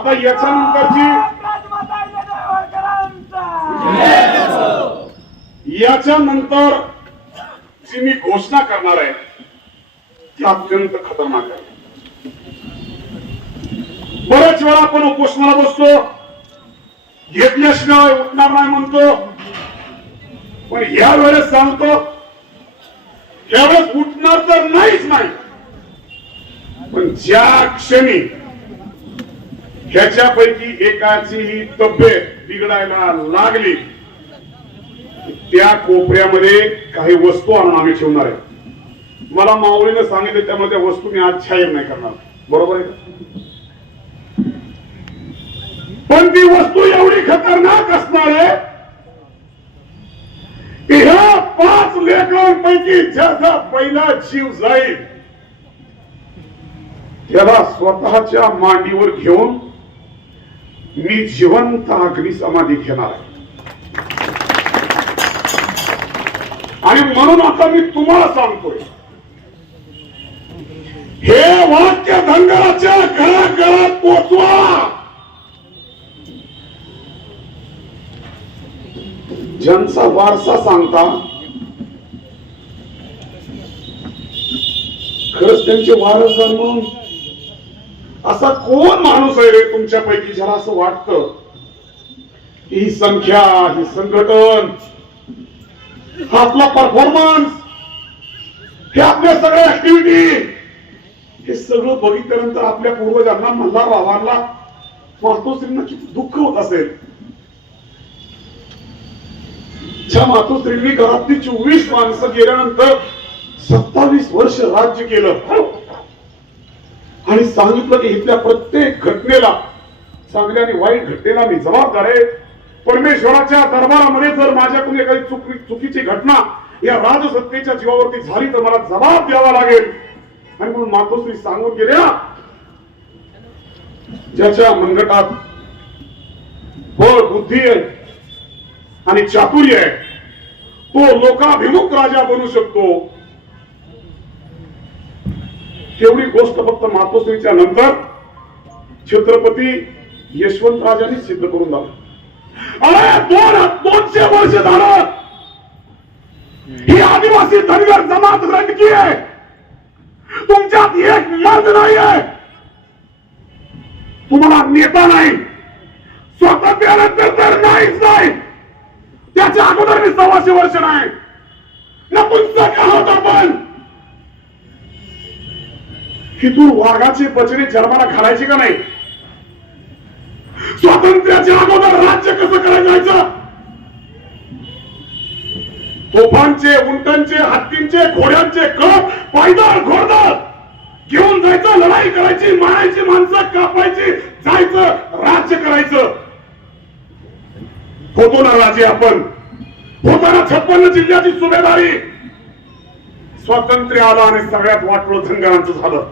आता याच्यानंतरची याच्यानंतर जी मी घोषणा करणार आहे ती अत्यंत खतरनाक आहे. बरेच वेळा आपण उपोषणाला बसतो घेतल्याशिवाय उठणार नाही म्हणतो पण या वेळेस सांगतो यावेळेस उठणार तर नाहीच नाही पण ज्या क्षणी ह्याच्यापैकी एकाची ही तब्येत बिघडायला लागली त्या कोपऱ्यामध्ये काही वस्तू आणून आम्ही ठेवणार आहे मला माऊलीनं सांगितलं त्यामुळे त्या वस्तू मी आज छायम नाही करणार बरोबर आहे का? पण ती वस्तू एवढी खतरनाक असणार आहे की ह्या पाच लेकरांपैकी ज्याचा पहिला जीव जाईल त्याला स्वतःच्या मांडीवर घेऊन मी जिवंत अग्नी समाधी घेणार आहे. आणि म्हणून आता मी तुम्हाला सांगतोय हे वाक्य धनगराच्या घराघरात पोचवा. ज्यांचा वारसा सांगता खरंच त्यांचे वारसदार म्हणून असा कोण माणूस आहे रे तुमच्यापैकी ज्याला असं वाटतं ही संख्या ही संघटन हा आपला परफॉर्मन्स हे आपल्या सगळ्या ऍक्टिव्हिटी हे सगळं बघितल्यानंतर आपल्या पूर्वजांना मल्हार रावांना मातोश्रींना किती दुःख होत असेल. ज्या मातोश्रींनी घरातली चोवीस माणसं गेल्यानंतर सत्तावीस वर्ष राज्य केलं. आणि सांगितलं की इथल्या प्रत्येक घटनेला चांगल्या आणि वाईट घटनेला मी जबाबदार आहे. परमेश्वराच्या दरबारामध्ये जर माझ्याकडून एखादी चुकी चुकीची घटना या राजसत्तेच्या जीवावरती झाली तर मला जबाब द्यावा लागेल. आणि म्हणून मातोश्री सांगून गेल्या ज्याच्या मनगटात बळ बुद्धी आहे आणि चातुर्य आहे तो लोकाभिमुख राजा बनू शकतो. तेवढी गोष्ट फक्त मातोश्रीच्या नंतर छत्रपती यशवंतराजांनी सिद्ध करून झालं अरे दोन दोनशे वर्ष झालं. ही आदिवासी धनगर जमात रंगकी आहे. तुमच्यात एक मर्द नाही आहे तुम्हाला नेता नाही. स्वातंत्र्यानंतर तर नाहीच नाही. त्याच्या अगोदर मी सव्वाशे वर्ष नाही. नपुंसक आहोत आपण. हितूर वाघाचे बचणे जन्माला घालायचे का नाही? स्वातंत्र्याच्या अगोदर राज्य कसं करायचं तोफांचे उंटांचे हत्तींचे घोड्यांचे कप पायदळ घोडदळ घेऊन जायचं लढाई करायची मारायची माणसं कापायची जायचं राज्य करायचं. होतो ना राजे आपण? होतो ना छप्पन्न जिल्ह्याची सुभेदारी. स्वातंत्र्य आलं आणि सगळ्यात वाटलं धनगरांचं झालं.